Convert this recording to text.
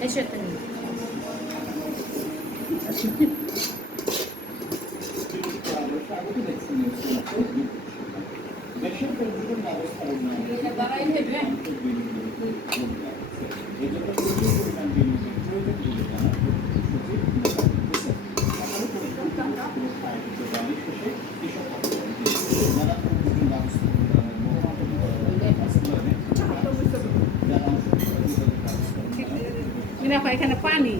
Teşekkür ederim. Thank you. বিনা এখানে পানি